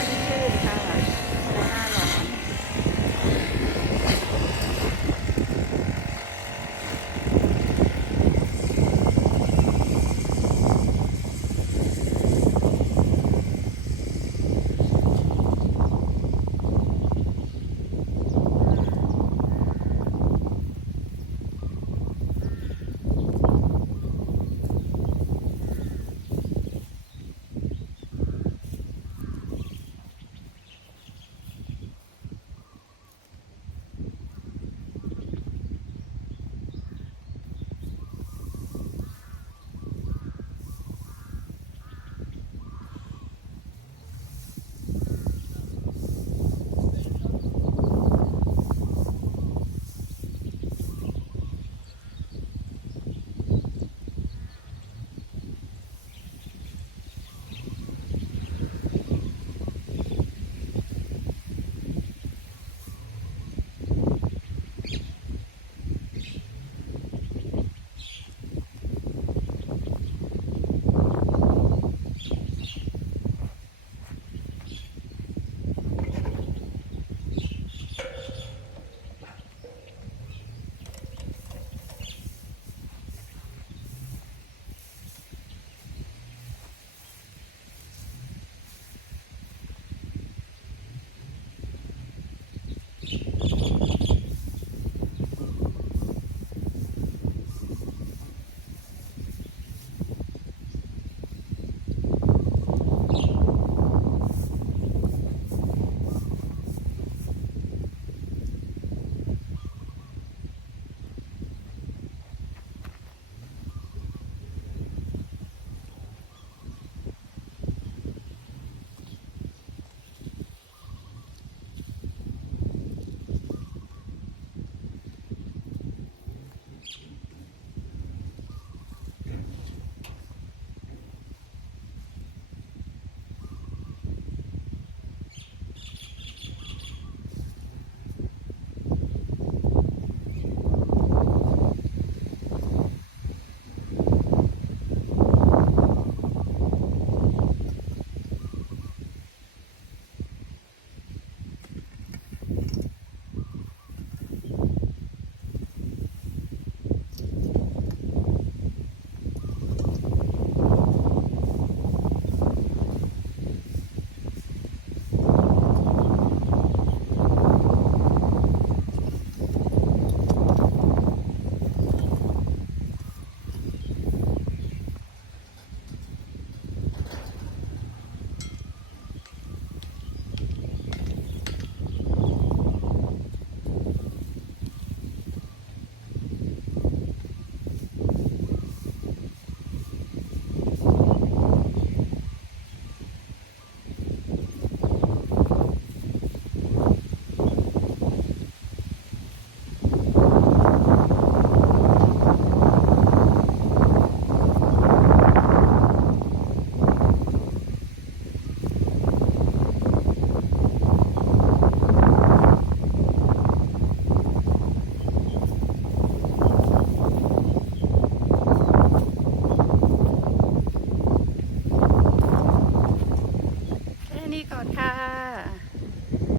直接给他了